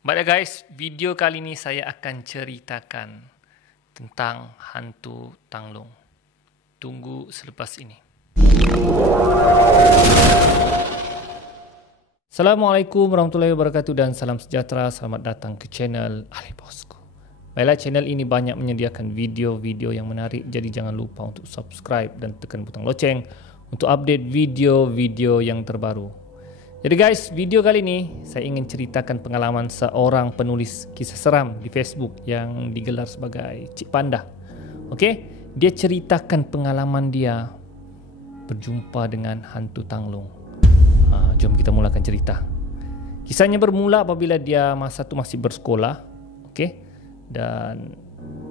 Baiklah guys, video kali ini saya akan ceritakan tentang hantu Tanglung. Tunggu selepas ini. Assalamualaikum warahmatullahi wabarakatuh dan salam sejahtera. Selamat datang ke channel Ahli Bosku. Baiklah, channel ini banyak menyediakan video-video yang menarik, jadi jangan lupa untuk subscribe dan tekan butang loceng untuk update video-video yang terbaru. Jadi guys, video kali ini saya ingin ceritakan pengalaman seorang penulis kisah seram di Facebook yang digelar sebagai Cik Panda. Okey, dia ceritakan pengalaman dia berjumpa dengan hantu Tanglung. Jom kita mulakan cerita. Kisahnya bermula apabila dia masa tu masih bersekolah, okey, dan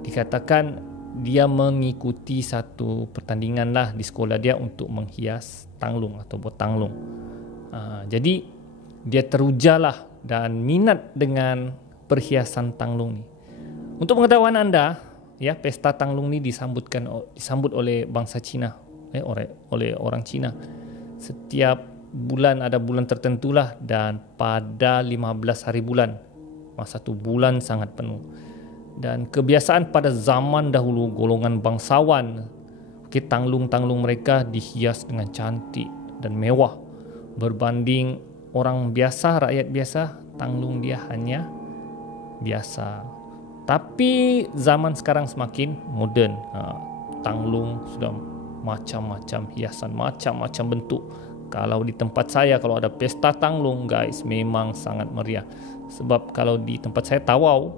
dikatakan dia mengikuti satu pertandingan lah di sekolah dia untuk menghias Tanglung atau buat Tanglung. Jadi dia terujalah dan minat dengan perhiasan Tanglung ni. Untuk pengetahuan anda, ya, pesta Tanglung ni disambut oleh bangsa Cina, oleh orang Cina. Setiap bulan ada bulan tertentulah, dan pada 15 hari bulan, masa tu bulan sangat penuh. Dan kebiasaan pada zaman dahulu golongan bangsawan, Tanglung-tanglung mereka dihias dengan cantik dan mewah. Berbanding orang biasa, rakyat biasa, Tanglung dia hanya biasa. Tapi zaman sekarang semakin moden. Tanglung sudah macam-macam hiasan, macam-macam bentuk. Kalau di tempat saya, kalau ada pesta Tanglung guys, memang sangat meriah. Sebab kalau di tempat saya Tawau,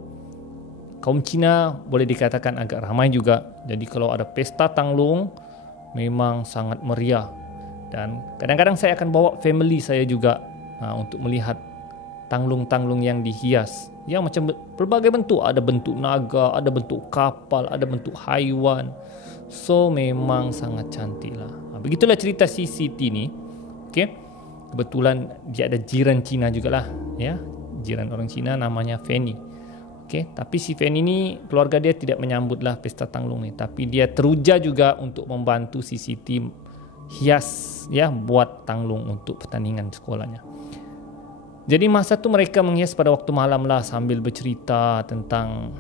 kaum Cina boleh dikatakan agak ramai juga. Jadi kalau ada pesta Tanglung, memang sangat meriah. Dan kadang-kadang saya akan bawa family saya juga untuk melihat Tanglung-tanglung yang dihias. Yang macam berbagai bentuk. Ada bentuk naga, ada bentuk kapal, ada bentuk haiwan. So memang sangat cantik lah. Begitulah cerita si Siti ni. Okay. Kebetulan dia ada jiran Cina jugalah. Ya, jiran orang Cina namanya Fanny. Okay. Tapi si Fanny ni, keluarga dia tidak menyambutlah pesta Tanglung ni. Tapi dia teruja juga untuk membantu si Siti hias, ya, buat Tanglung untuk pertandingan sekolahnya. Jadi masa tu mereka menghias pada waktu malam lah, sambil bercerita tentang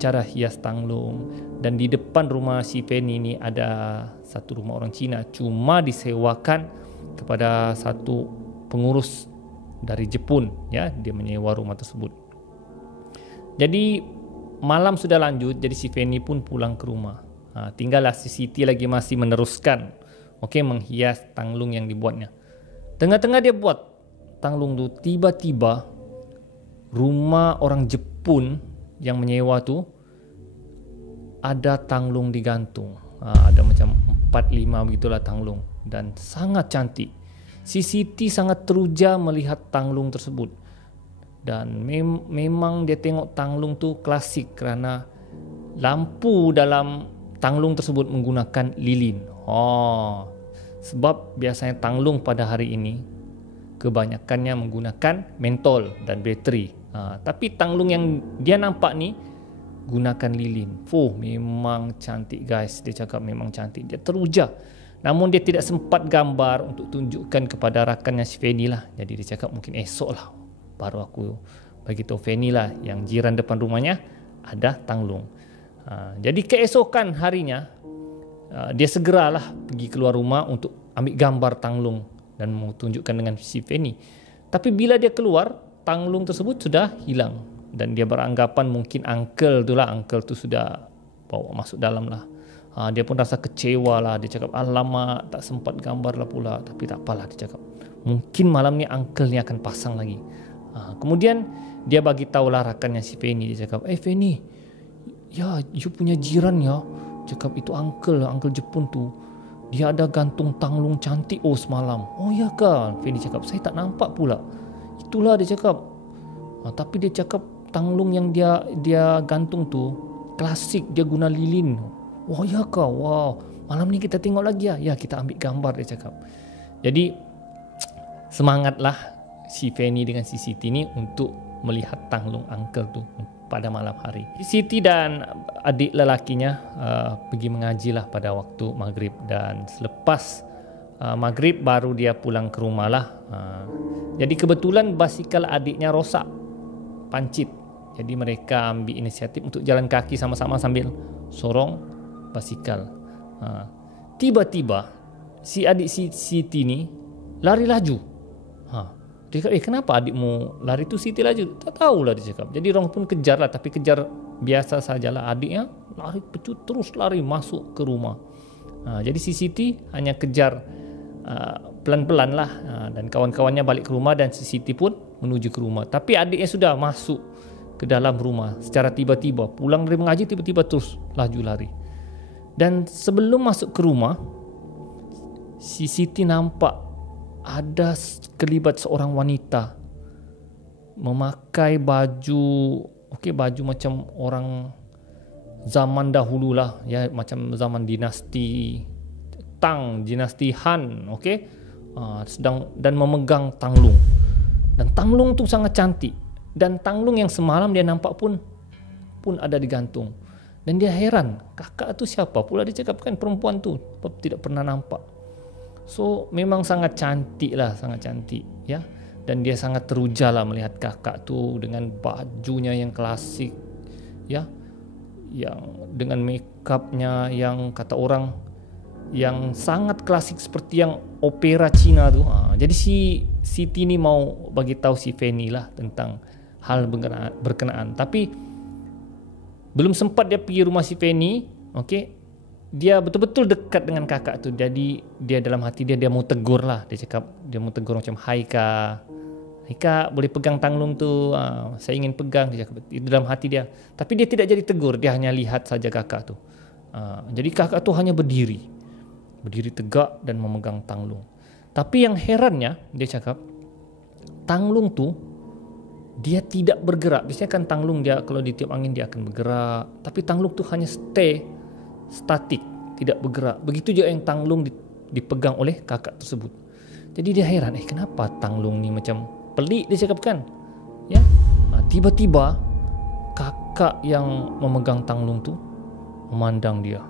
cara hias Tanglung. Dan di depan rumah si Fanny ni ada satu rumah orang Cina, cuma disewakan kepada satu pengurus dari Jepun, ya, dia menyewa rumah tersebut. Jadi malam sudah lanjut, jadi si Fanny pun pulang ke rumah. Tinggallah si Siti lagi masih meneruskan, menghias Tanglung yang dibuatnya. Tengah-tengah dia buat Tanglung tu, tiba-tiba rumah orang Jepun yang menyewa tu ada Tanglung digantung. Ada macam 4-5 begitulah Tanglung, dan sangat cantik. Si Siti sangat teruja melihat Tanglung tersebut. Dan memang dia tengok Tanglung tu klasik kerana lampu dalam Tanglung tersebut menggunakan lilin. Sebab biasanya Tanglung pada hari ini kebanyakannya menggunakan mentol dan bateri. Tapi Tanglung yang dia nampak ni gunakan lilin. Memang cantik guys. Dia cakap memang cantik. Dia teruja. Namun dia tidak sempat gambar untuk tunjukkan kepada rakannya si Fanny lah. Jadi dia cakap mungkin esok lah baru aku bagi tahu Fanny lah yang jiran depan rumahnya ada Tanglung. Jadi keesokan harinya dia segeralah pergi keluar rumah untuk ambil gambar Tanglung dan mau tunjukkan dengan si Fanny. Tapi bila dia keluar, Tanglung tersebut sudah hilang, dan dia beranggapan mungkin uncle tu sudah bawa masuk dalam lah. Dia pun rasa kecewa lah. Dia cakap alamak, tak sempat gambar lah pula. Tapi tak apalah, dia cakap mungkin malam ni uncle ni akan pasang lagi. Kemudian dia bagi tahulah rakannya si Fanny. Dia cakap, Fanny, ya, you punya jiran ya, cakap itu uncle Jepun tu, dia ada gantung Tanglung cantik semalam. Ya kan? Fanny cakap, saya tak nampak pula. Itulah dia cakap. Tapi dia cakap Tanglung yang dia gantung tu klasik, dia guna lilin. Ya kah? Wow, malam ni kita tengok lagi ya. Ya, kita ambil gambar, dia cakap. Jadi semangatlah si Fanny dengan si Siti ni untuk melihat Tanglung uncle tu pada malam hari. Siti dan adik lelakinya pergi mengaji lah pada waktu maghrib, dan selepas maghrib baru dia pulang ke rumah lah. Jadi kebetulan basikal adiknya rosak, pancit. Jadi mereka ambil inisiatif untuk jalan kaki sama-sama sambil sorong basikal. Tiba-tiba si adik si Siti ni lari laju. Dia kata, kenapa adikmu lari tu Siti laju? Tak tahulah dia cakap. Jadi orang pun kejar lah, tapi kejar biasa sajalah. Adiknya lari pecut terus lari masuk ke rumah. Jadi si Siti hanya kejar pelan-pelan lah, dan kawan-kawannya balik ke rumah dan si Siti pun menuju ke rumah. Tapi adiknya sudah masuk ke dalam rumah secara tiba-tiba, pulang dari mengaji tiba-tiba terus laju lari. Dan sebelum masuk ke rumah, si Siti nampak ada kelibat seorang wanita memakai baju, baju macam orang zaman dahulu lah, ya, macam zaman dinasti Tang, dinasti Han, dan memegang tanglung. Dan tanglung tu sangat cantik. Dan tanglung yang semalam dia nampak pun ada digantung. Dan dia heran, kakak tu siapa pula, dia cakap kan perempuan tu tidak pernah nampak. So memang sangat cantik lah, sangat cantik, ya. Dan dia sangat teruja lah melihat kakak tu dengan bajunya yang klasik, ya, yang dengan makeupnya yang kata orang yang sangat klasik seperti yang opera Cina tu. Jadi si Siti ni mau bagi tahu si Fanny lah tentang hal berkenaan. Tapi belum sempat dia pergi rumah si Fanny, dia betul-betul dekat dengan kakak tu. Jadi dia dalam hati dia mau tegur lah. Dia cakap, dia mau tegur macam, hai kak, boleh pegang tanglung tu, saya ingin pegang, dia cakap itu dalam hati dia. Tapi dia tidak jadi tegur, dia hanya lihat saja kakak tu. Jadi kakak tu hanya berdiri tegak dan memegang tanglung. Tapi yang herannya, dia cakap tanglung tu dia tidak bergerak. Biasanya kan tanglung dia kalau ditiup angin dia akan bergerak, tapi tanglung tu hanya statik, tidak bergerak. Begitu juga yang tanglung dipegang oleh kakak tersebut. Jadi dia heran, kenapa tanglung ni macam pelik, dia cakap kan, ya. Tiba-tiba kakak yang memegang tanglung tu memandang dia,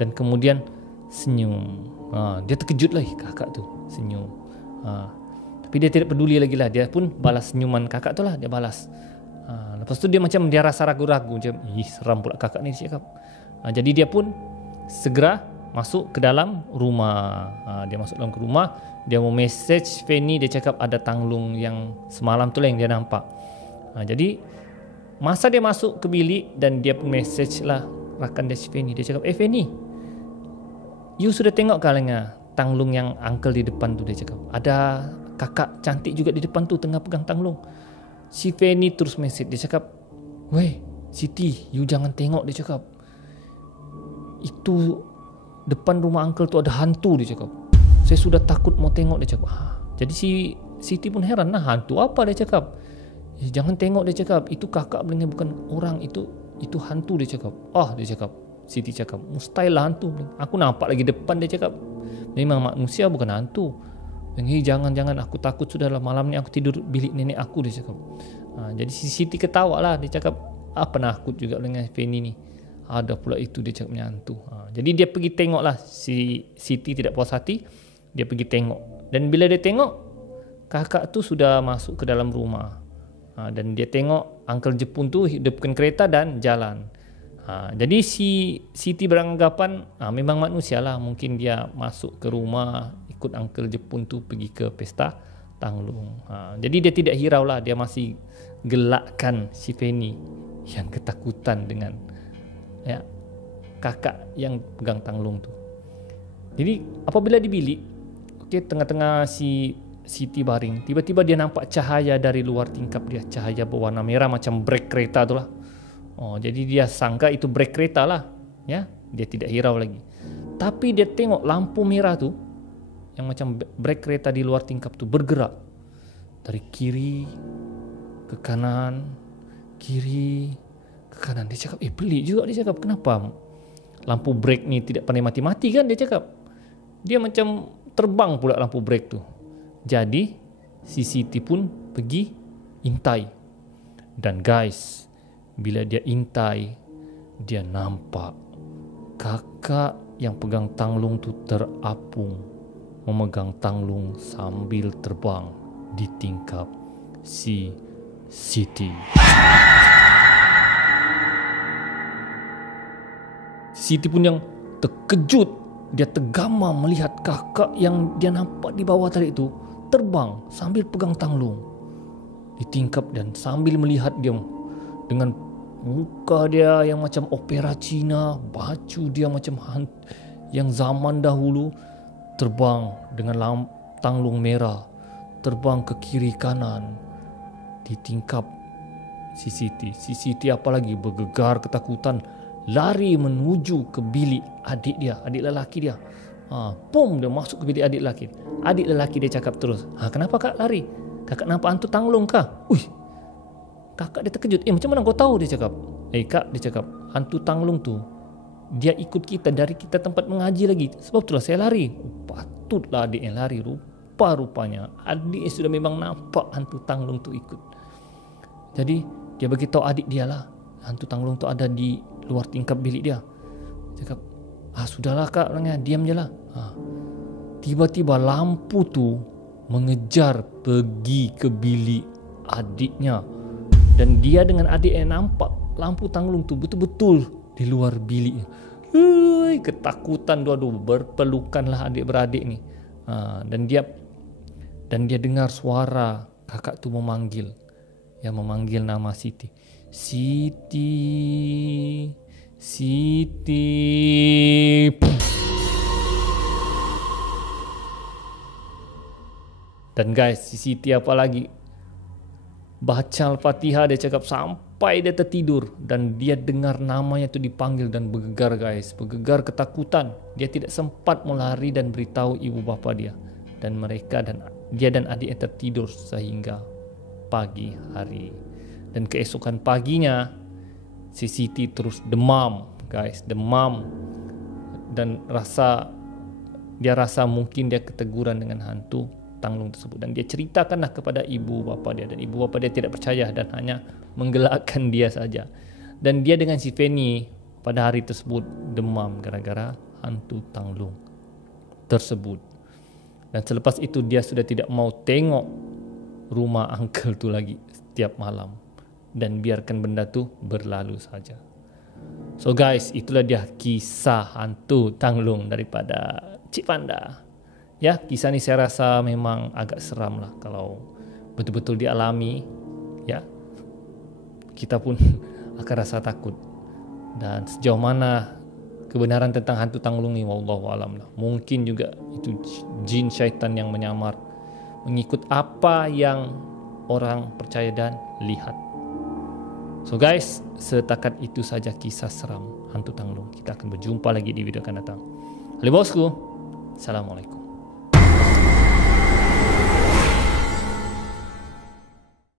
dan kemudian senyum. Dia terkejut lah, kakak tu senyum. Tapi dia tidak peduli lagi lah, dia pun balas senyuman kakak tu lah, dia balas. Lepas tu dia rasa ragu-ragu, macam seram pula kakak ni, dia cakap. Jadi dia pun segera masuk ke dalam rumah. Dia masuk dalam ke rumah, dia mau message Fanny, dia cakap ada tanglung yang semalam tu lah yang dia nampak. Jadi masa dia masuk ke bilik dan dia pun message lah rakan dia si Fanny, dia cakap, Fanny, you sudah tengok kalanya tanglung yang uncle di depan tu, dia cakap. Ada kakak cantik juga di depan tu tengah pegang tanglung. Si Fanny terus message, dia cakap, weh Siti, you jangan tengok, dia cakap. Itu depan rumah uncle tu ada hantu, dia cakap. Saya sudah takut mau tengok, dia cakap. Jadi si Siti pun heran, hantu apa, dia cakap. Jangan tengok, dia cakap. Itu kakak belinya bukan orang, itu hantu, dia cakap. Dia cakap. Siti cakap, mustahil lah hantu. Aku nampak lagi depan, dia cakap. Memang manusia bukan hantu. Jangan, aku takut sudah lah, malam ni aku tidur bilik nenek aku, dia cakap. Jadi si Siti ketawa lah, dia cakap, penakut juga dengan Fanny ni. Ada pula itu, dia cakap hantu. Jadi dia pergi tengok lah. Si Siti tidak puas hati, dia pergi tengok. Dan bila dia tengok, kakak tu sudah masuk ke dalam rumah. Dan dia tengok Uncle Jepun tu hidupkan kereta dan jalan. Jadi si Siti beranggapan memang manusia lah, mungkin dia masuk ke rumah ikut Uncle Jepun tu pergi ke pesta tanglung. Jadi dia tidak hirau lah, dia masih gelakkan si Fanny yang ketakutan dengan kakak yang pegang tanglung tu. Jadi apabila di bilik, tengah-tengah si Siti baring, tiba-tiba dia nampak cahaya dari luar tingkap dia, cahaya berwarna merah macam brek kereta tu lah. Jadi dia sangka itu brek kereta lah, ya. Dia tidak hirau lagi. Tapi dia tengok lampu merah tu yang macam brek kereta di luar tingkap tu bergerak dari kiri ke kanan, kiri ke kanan. Dia cakap, pelik juga, dia cakap, kenapa lampu brek ni tidak pandai mati-mati kan, dia cakap. Dia macam terbang pula lampu brek tu. Jadi si Siti pun pergi intai. Dan guys, bila dia intai, dia nampak kakak yang pegang tanglung tu terapung memegang tanglung sambil terbang di tingkap si Siti. Siti pun yang terkejut, dia tergamam melihat kakak yang dia nampak di bawah tadi itu terbang sambil pegang tanglung di tingkap, dan sambil melihat dia dengan muka dia yang macam opera Cina, baju dia macam yang zaman dahulu, terbang dengan tanglung merah, terbang ke kiri kanan di tingkap si Siti. Si Siti apalagi bergegar ketakutan, lari menuju ke bilik adik dia, adik lelaki dia. Pum, dia masuk ke bilik adik lelaki. Adik lelaki dia cakap terus, kenapa kak lari? Kakak nampak hantu tanglung kah? Kakak dia terkejut. Macam mana kau tahu? Dia cakap. Kak, dia cakap, hantu tanglung tu dia ikut kita dari kita tempat mengaji lagi. Sebab itulah saya lari. Patutlah adik yang lari. Rupanya adik sudah memang nampak hantu tanglung tu ikut. Jadi dia beritahu adik dia lah, hantu tanglung tu ada di luar tingkap bilik dia. Dia cakap, sudahlah kak, orangnya diam je lah. Tiba-tiba lampu tu mengejar pergi ke bilik adiknya, dan dia dengan adik yang nampak lampu tanglung tu betul-betul di luar biliknya. Ketakutan dua-dua, berpelukanlah adik-beradik ni. Dan dia dengar suara kakak tu memanggil nama Siti. Siti, Siti. Dan guys, si Siti apalagi baca Al-Fatihah, dia cakap sampai dia tertidur, dan dia dengar namanya tu dipanggil dan bergegar guys, bergegar ketakutan. Dia tidak sempat melari dan beritahu ibu bapa dia, dan dia dan adiknya tertidur sehingga pagi hari. Dan keesokan paginya si Siti terus demam guys, demam, dan dia rasa mungkin dia keteguran dengan hantu tanglung tersebut, dan dia ceritakanlah kepada ibu bapa dia, dan ibu bapa dia tidak percaya dan hanya menggelakkan dia saja. Dan dia dengan si Feni pada hari tersebut demam gara-gara hantu tanglung tersebut. Dan selepas itu dia sudah tidak mau tengok rumah uncle tu lagi setiap malam, dan biarkan benda tu berlalu saja. So guys, itulah dia kisah hantu tanglung daripada Cik Panda. Ya, kisah ni saya rasa memang agak seram lah kalau betul-betul dialami. Ya, kita pun akan rasa takut. Dan sejauh mana kebenaran tentang hantu tanglung ni, wallahu alam lah. Mungkin juga itu jin syaitan yang menyamar, mengikut apa yang orang percaya dan lihat. So guys, setakat itu saja kisah seram hantu tanglung. Kita akan berjumpa lagi di video akan datang. Ali bosku, Assalamualaikum.